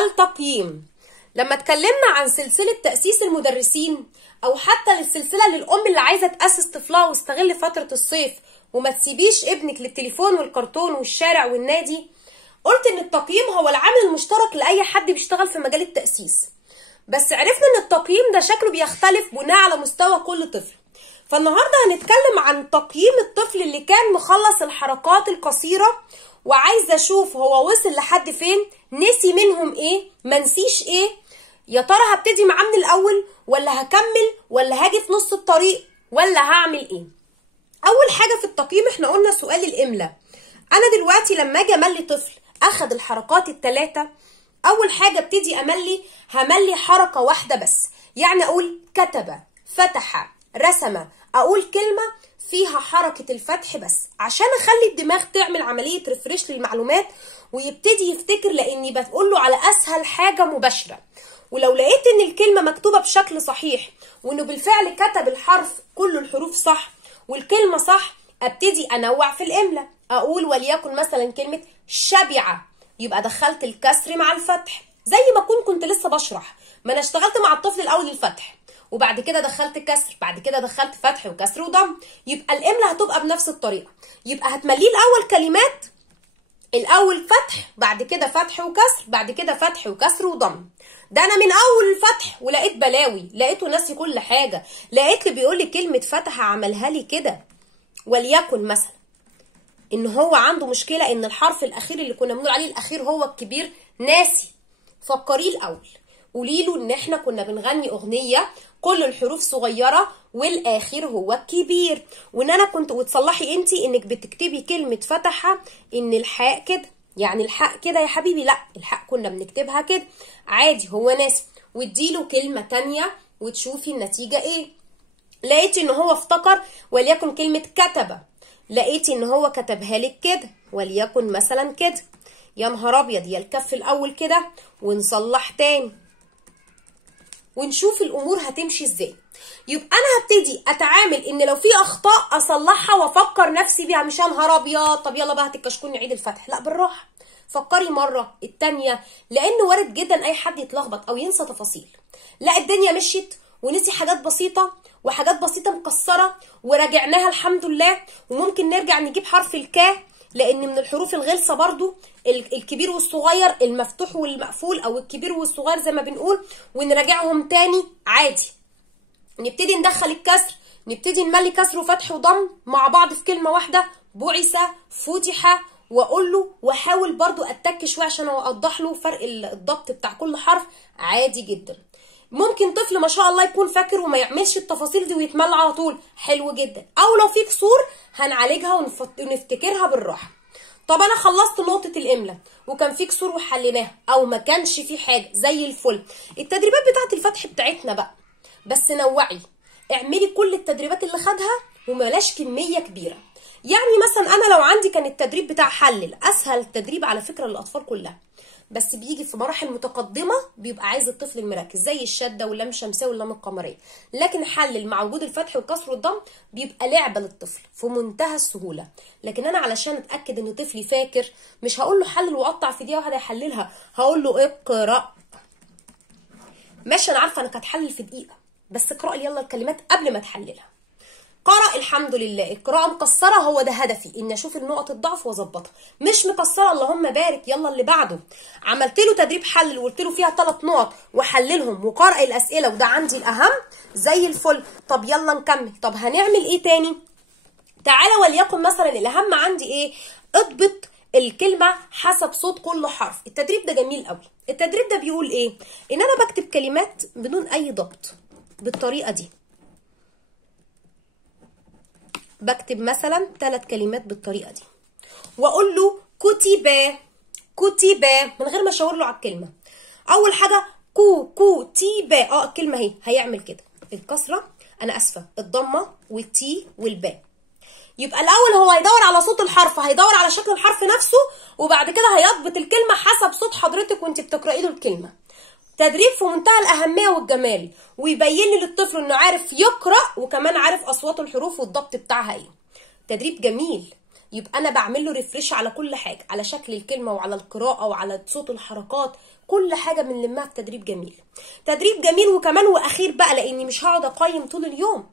التقييم. لما اتكلمنا عن سلسلة تأسيس المدرسين أو حتى السلسلة للأم اللي عايزة تأسس طفلها واستغل فترة الصيف وما تسيبيش ابنك للتليفون والكرتون والشارع والنادي، قلت إن التقييم هو العامل المشترك لأي حد بيشتغل في مجال التأسيس. بس عرفنا إن التقييم ده شكله بيختلف بناء على مستوى كل طفل. فالنهارده هنتكلم عن تقييم الطفل اللي كان مخلص الحركات القصيرة وعايزة أشوف هو وصل لحد فين، نسي منهم إيه، منسيش إيه، يا ترى هبتدي معاه من الأول ولا هكمل ولا هاجي في نص الطريق ولا هعمل إيه. أول حاجة في التقييم إحنا قلنا سؤال الإملاء. أنا دلوقتي لما أجي أملي طفل أخد الحركات الثلاثة، أول حاجة ابتدي هملي حركة واحدة بس، يعني أقول كتب، فتح، رسم، أقول كلمة فيها حركة الفتح بس عشان أخلي الدماغ تعمل عملية ريفريش للمعلومات ويبتدي يفتكر، لأني بقول له على أسهل حاجة مباشرة. ولو لقيت إن الكلمة مكتوبة بشكل صحيح وإنه بالفعل كتب الحرف كل الحروف صح والكلمة صح، أبتدي أنوع في الإملاء، أقول وليكن مثلا كلمة شبعة، يبقى دخلت الكسر مع الفتح زي ما كنت لسه بشرح. ما أنا اشتغلت مع الطفل الأول الفتح وبعد كده دخلت كسر، بعد كده دخلت فتح وكسر وضم، يبقى الإملاء هتبقى بنفس الطريقة. يبقى هتمليه الأول كلمات، الأول فتح، بعد كده فتح وكسر، بعد كده فتح وكسر وضم. ده أنا من أول الفتح ولقيت بلاوي، لقيته ناسي كل حاجة، لقيت اللي بيقول لي كلمة فتح عملها لي كده. وليكن مثلا إن هو عنده مشكلة إن الحرف الأخير اللي كنا بنقول عليه الأخير هو الكبير ناسي. فكريه الأول، قولي له إن إحنا كنا بنغني أغنية كل الحروف صغيرة والآخر هو الكبير، وإن أنا كنت وتصلحي أنتي إنك بتكتبي كلمة فتحة إن الحاء كده، يعني الحاء كده يا حبيبي، لا الحاء كنا بنكتبها كده عادي، هو ناسي. واديله كلمة تانية وتشوفي النتيجة إيه. لقيتي إن هو افتكر وليكن كلمة كتب، لقيتي إن هو كتبها لك كده وليكن مثلا كده. يا نهار أبيض، يا الكف الأول كده ونصلح تاني ونشوف الامور هتمشي ازاي. يبقى انا هبتدي اتعامل ان لو في اخطاء اصلحها وافكر نفسي بيها، مش يا نهار ابيض طب يلا بقى هات الكشكول نعيد الفتح، لا بالراحه، فكري مره التانيه، لان وارد جدا اي حد يتلخبط او ينسى تفاصيل. لا الدنيا مشيت ونسي حاجات بسيطه وحاجات بسيطه مكسره وراجعناها الحمد لله، وممكن نرجع نجيب حرف الكاء لان من الحروف الغلسه برضو الكبير والصغير، المفتوح والمقفول او الكبير والصغير زي ما بنقول، ونراجعهم تاني عادي. نبتدي ندخل الكسر، نبتدي نملي كسر وفتح وضم مع بعض في كلمه واحده، بعث، فتح، واقول له واحاول برضو اتك شويه عشان اوضح له فرق الضبط بتاع كل حرف عادي جدا. ممكن طفل ما شاء الله يكون فاكر وما يعملش التفاصيل دي ويتملى على طول، حلو جدا. او لو في كسور هنعالجها ونفتكرها بالراحه. طب انا خلصت نقطه الاملاء وكان في كسور وحليناها او ما كانش في حاجه زي الفل. التدريبات بتاعه الفتح بتاعتنا بقى، بس نوعي، اعملي كل التدريبات اللي خدها وملاش كميه كبيره. يعني مثلا انا لو عندي كان التدريب بتاع حلل، اسهل تدريب على فكره للاطفال كلها، بس بيجي في مراحل متقدمه بيبقى عايز الطفل المركز زي الشده واللام الشمسيه واللام القمريه. لكن حلل مع وجود الفتح والكسر والضم بيبقى لعبه للطفل في منتهى السهوله. لكن انا علشان اتاكد ان طفلي فاكر مش هقول له حلل وقطع في دقيقه واحده يحللها، هقول له اقرا. ماشي انا عارفه انك هتحلل في دقيقه، بس اقرا لي يلا الكلمات قبل ما تحللها. قرأ الحمد لله، القراءة مكسرة هو ده هدفي، ان اشوف النقط الضعف واظبطها، مش مكسرة اللهم بارك يلا اللي بعده. عملت له تدريب حلل وقلت له فيها 3 نقط وحللهم وقرأ الاسئلة وده عندي الاهم زي الفل. طب يلا نكمل، طب هنعمل ايه تاني؟ تعالى وليكن مثلا الاهم عندي ايه؟ اضبط الكلمة حسب صوت كل حرف. التدريب ده جميل قوي. التدريب ده بيقول ايه؟ ان انا بكتب كلمات بدون اي ضبط بالطريقة دي. بكتب مثلا 3 كلمات بالطريقه دي واقول له كتب، كتب من غير ما اشاور له على الكلمه. اول حاجه كتب، الكلمه اهي، هيعمل كده الكسره، انا اسفه، الضمه والتي والباء. يبقى الاول هو هيدور على صوت الحرف، هيدور على شكل الحرف نفسه، وبعد كده هيضبط الكلمه حسب صوت حضرتك وانت بتقراي له الكلمه. تدريب في منتهى الاهميه والجمال، ويبين للطفل انه عارف يقرا وكمان عارف اصوات الحروف والضبط بتاعها ايه. تدريب جميل. يبقى انا بعمل له ريفريش على كل حاجه، على شكل الكلمه وعلى القراءه وعلى صوت الحركات، كل حاجه بنلمها في تدريب جميل. تدريب جميل وكمان واخير بقى، لاني مش هقعد اقيم طول اليوم،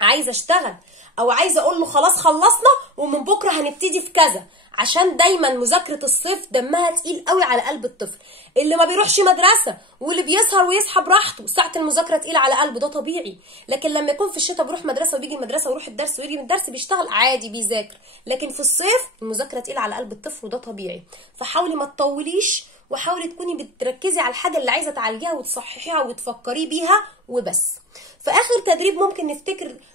عايزه اشتغل او عايزه اقول له خلاص خلصنا ومن بكره هنبتدي في كذا، عشان دايما مذاكره الصيف دمها تقيل قوي على قلب الطفل اللي ما بيروحش مدرسه واللي بيسهر ويصحى براحته. ساعه المذاكره تقيله على قلبه، ده طبيعي. لكن لما يكون في الشتاء بيروح مدرسه وبيجي المدرسه ويروح الدرس ويجي من الدرس بيشتغل عادي بيذاكر، لكن في الصيف المذاكره تقيله على قلب الطفل وده طبيعي. فحاولي ما تطوليش، وحاولي تكوني بتركزي على الحاجه اللي عايزه تعالجيها وتصححيها وتفكري بيها وبس. في اخر تدريب ممكن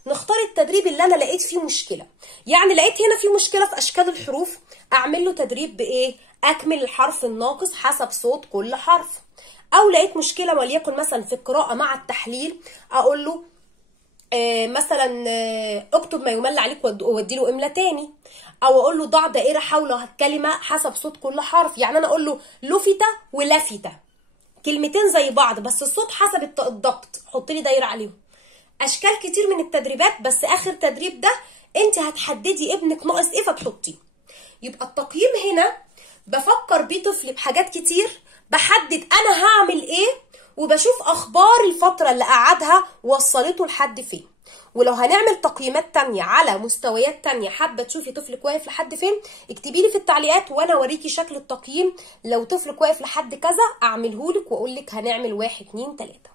نختار التدريب اللي انا لقيت فيه مشكله. يعني لقيت هنا في مشكله في اشكال الحروف، اعمل له تدريب بايه؟ اكمل الحرف الناقص حسب صوت كل حرف. او لقيت مشكله وليكن مثلا في القراءه مع التحليل، اقول له مثلا اكتب ما يمل عليك وادي له املا تاني، او اقول له ضع دائره حول كلمه حسب صوت كل حرف. يعني انا اقول له لفته ولافته، كلمتين زي بعض بس الصوت حسب الضبط، حط لي دايره عليهم. اشكال كتير من التدريبات، بس اخر تدريب ده انت هتحددي ابنك ناقص ايه فتحطيه. يبقى التقييم هنا بفكر بيه طفلي بحاجات كتير، بحدد انا هعمل ايه، وبشوف اخبار الفتره اللي قعدها وصلته لحد فين. ولو هنعمل تقييمات تانية على مستويات تانية، حابه تشوفي طفلك واقف لحد فين، اكتبي لي في التعليقات وانا اوريكي شكل التقييم. لو طفلك واقف لحد كذا اعملهولك واقول لك هنعمل 1 2 3.